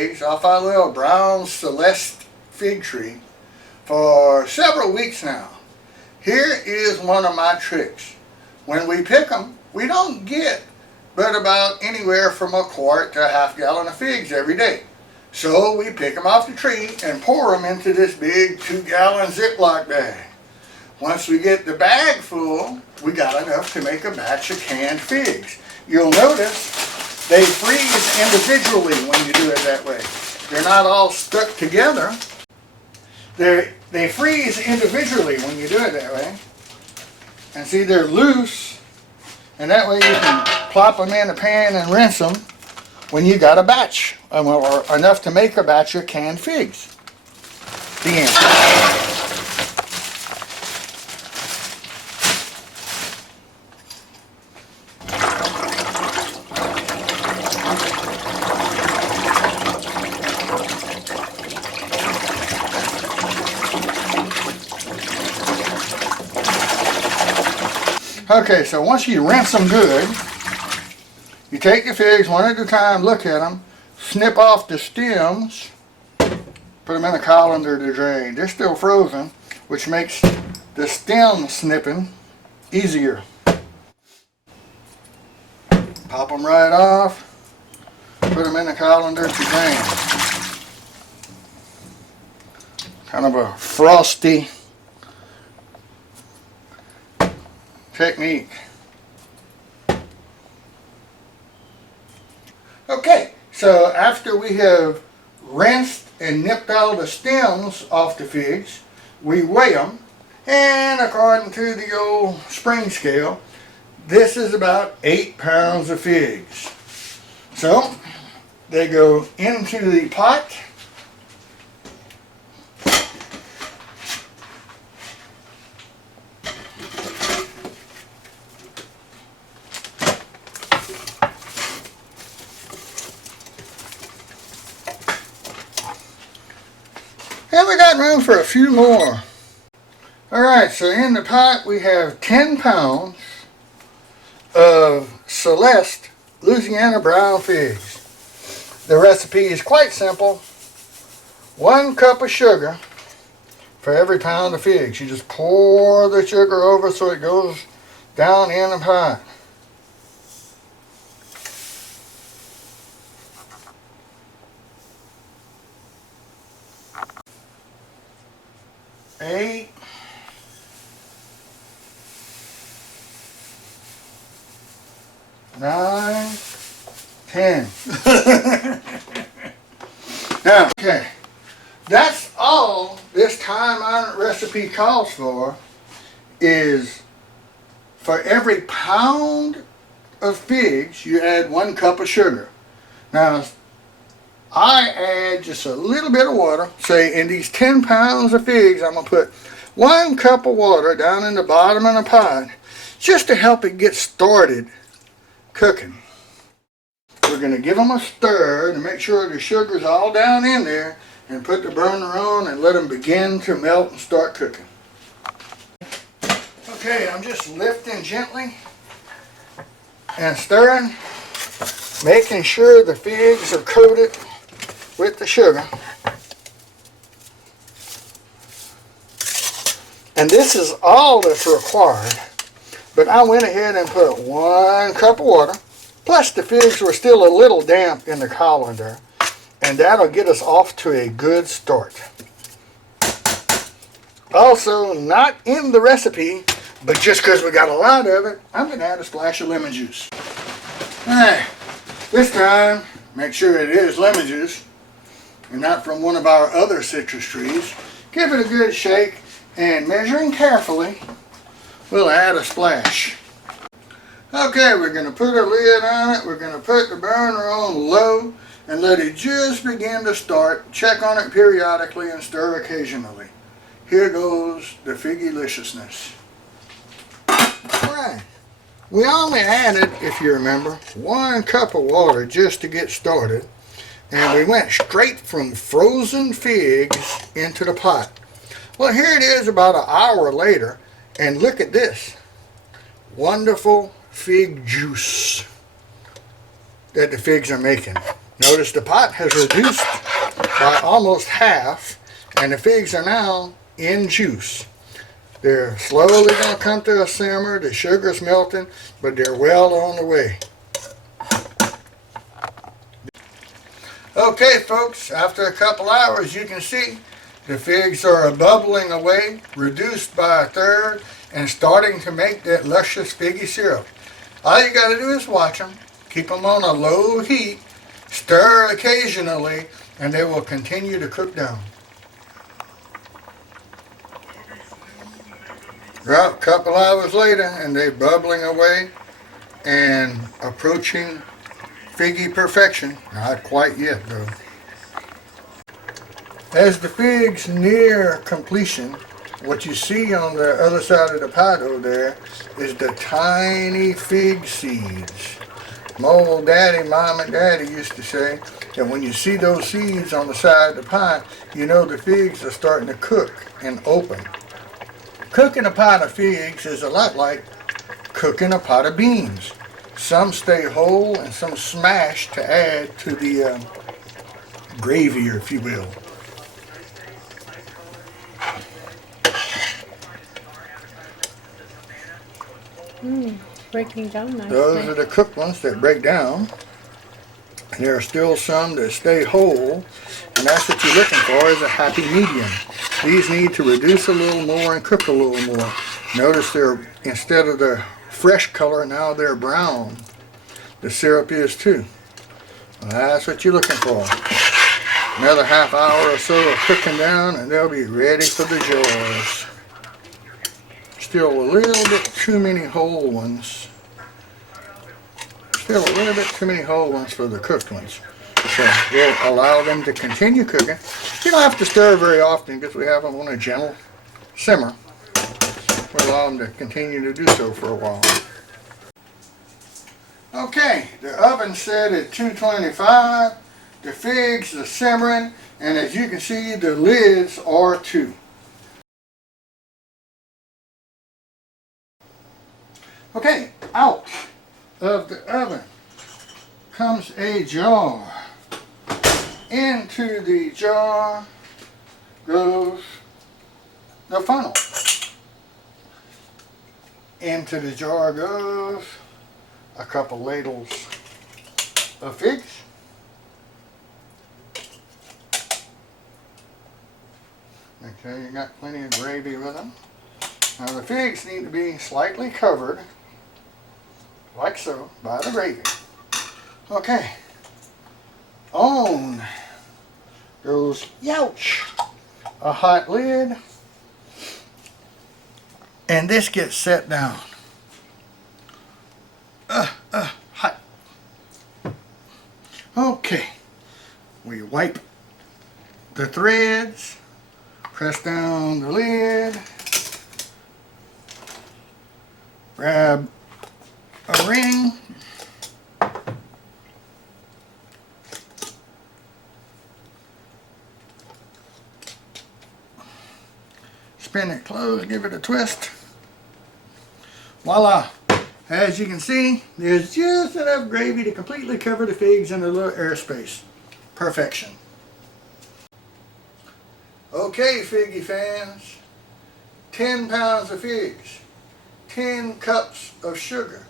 figs off our little brown Celeste fig tree for several weeks now. Here is one of my tricks. When we pick them, we don't get but about anywhere from a quart to a half gallon of figs every day. So we pick them off the tree and pour them into this big 2-gallon Ziploc bag. Once we get the bag full, we got enough to make a batch of canned figs. You'll notice they freeze individually when you do it that way. They're not all stuck together. They freeze individually when you do it that way. And see, they're loose, and that way you can plop them in a pan and rinse them when you got a batch, or enough to make a batch of canned figs. The end. Okay, so once you rinse them good, you take the figs one at a time, look at them, snip off the stems, put them in a colander to drain. They're still frozen, which makes the stem snipping easier. Pop them right off, put them in the colander to drain. Kind of a frosty technique. Okay, so after we have rinsed and nipped all the stems off the figs, we weigh them, and according to the old spring scale, this is about 8 pounds of figs. So they go into the pot. And we got room for a few more. Alright, so in the pot we have 10 pounds of Celeste Louisiana brown figs. The recipe is quite simple. 1 cup of sugar for every pound of figs. You just pour the sugar over so it goes down in the pot. Eight, 9, 10. Now, okay, that's all this time-honored recipe calls for, is for every pound of figs you add 1 cup of sugar. Now, I add just a little bit of water. Say in these 10 pounds of figs, I'm going to put 1 cup of water down in the bottom of the pot just to help it get started cooking. We're going to give them a stir to make sure the sugar's all down in there, and put the burner on and let them begin to melt and start cooking. Okay, I'm just lifting gently and stirring, making sure the figs are coated with the sugar. And this is all that's required, but I went ahead and put 1 cup of water, plus the figs were still a little damp in the colander, and that'll get us off to a good start. Also, not in the recipe, but just because we got a lot of it, I'm going to add a splash of lemon juice. Alright, this time make sure it is lemon juice and not from one of our other citrus trees. Give it a good shake, and measuring carefully, we'll add a splash. Okay, we're going to put a lid on it. We're going to put the burner on low and let it just begin to start. Check on it periodically and stir occasionally. Here goes the figgy-liciousness. Alright, we only added, if you remember, 1 cup of water just to get started. And we went straight from frozen figs into the pot. Well, here it is about an hour later, and look at this. Wonderful fig juice that the figs are making. Notice the pot has reduced by almost half, and the figs are now in juice. They're slowly going to come to a simmer. The sugar's melting, but they're well on the way. Okay, folks, after a couple hours, you can see the figs are bubbling away, reduced by a third, and starting to make that luscious figgy syrup. All you got to do is watch them, keep them on a low heat, stir occasionally, and they will continue to cook down. Well, a couple hours later, and they're bubbling away and approaching figgy perfection. Not quite yet, though. As the figs near completion, what you see on the other side of the pot over there is the tiny fig seeds. My old daddy, mom, and daddy used to say that when you see those seeds on the side of the pot, you know the figs are starting to cook and open. Cooking a pot of figs is a lot like cooking a pot of beans. Some stay whole and some smash to add to the gravy, if you will. Breaking down nicely. Those are the cooked ones that break down. And there are still some that stay whole, and that's what you're looking for, is a happy medium. These need to reduce a little more and cook a little more. Notice they're, instead of the fresh color, now they're brown. The syrup is too. Well, that's what you're looking for. Another half hour or so of cooking down, and they'll be ready for the jars. Still a little bit too many whole ones. Still a little bit too many whole ones for the cooked ones. So we'll allow them to continue cooking. You don't have to stir very often because we have them on a gentle simmer. We'll allow them to continue to do so for a while. Okay, the oven's set at 225. The figs are simmering, and as you can see, the lids are too. Okay, out of the oven comes a jar. Into the jar goes the funnel. Into the jar goes a couple ladles of figs. Okay, you got plenty of gravy with them. Now the figs need to be slightly covered, like so, by the gravy. Okay. On goes, youch, a hot lid, and this gets set down. Hot. Okay, we wipe the threads, press down the lid, grab a ring, spin it closed, give it a twist. Voila! As you can see, there's just enough gravy to completely cover the figs in a little airspace. Perfection. Okay, figgy fans, 10 pounds of figs, 10 cups of sugar,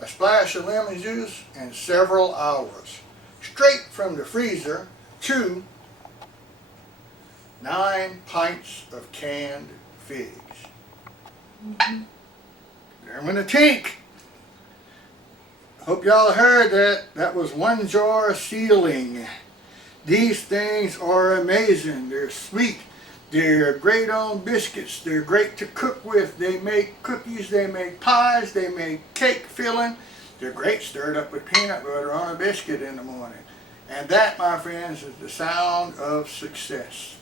a splash of lemon juice, and several hours. Straight from the freezer to 9 pints of canned figs. There went a tink. Hope y'all heard that. That was one jar sealing. These things are amazing. They're sweet. They're great on biscuits. They're great to cook with. They make cookies. They make pies. They make cake filling. They're great stirred up with peanut butter on a biscuit in the morning. And that, my friends, is the sound of success.